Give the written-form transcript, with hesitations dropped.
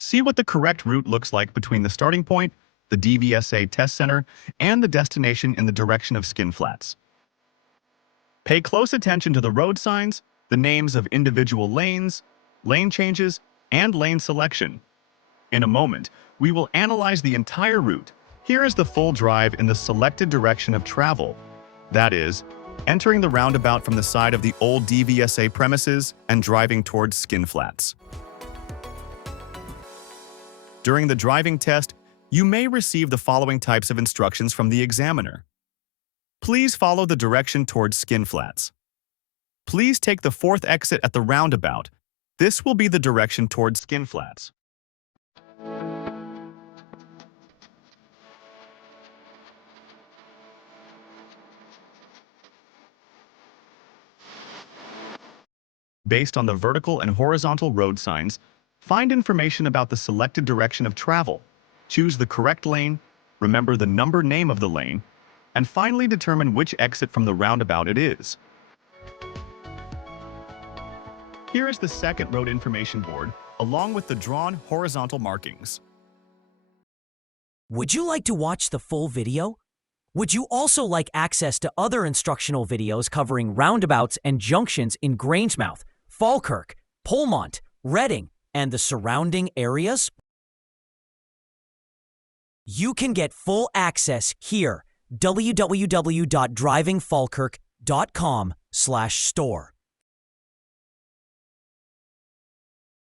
See what the correct route looks like between the starting point, the DVSA test center, and the destination in the direction of skin flats. Pay close attention to the road signs, the names of individual lanes, lane changes, and lane selection. In a moment, we will analyze the entire route. Here is the full drive in the selected direction of travel. That is, entering the roundabout from the side of the old DVSA premises and driving towards skin flats. During the driving test, you may receive the following types of instructions from the examiner. Please follow the direction towards skin flats. Please take the fourth exit at the roundabout. This will be the direction towards skin flats. Based on the vertical and horizontal road signs, find information about the selected direction of travel. Choose the correct lane, remember the number name of the lane, and finally determine which exit from the roundabout it is. Here is the second road information board, along with the drawn horizontal markings. Would you like to watch the full video? Would you also like access to other instructional videos covering roundabouts and junctions in Grangemouth, Falkirk, Polmont, Reading, and the surrounding areas? You can get full access here, www.drivingfalkirk.com/store.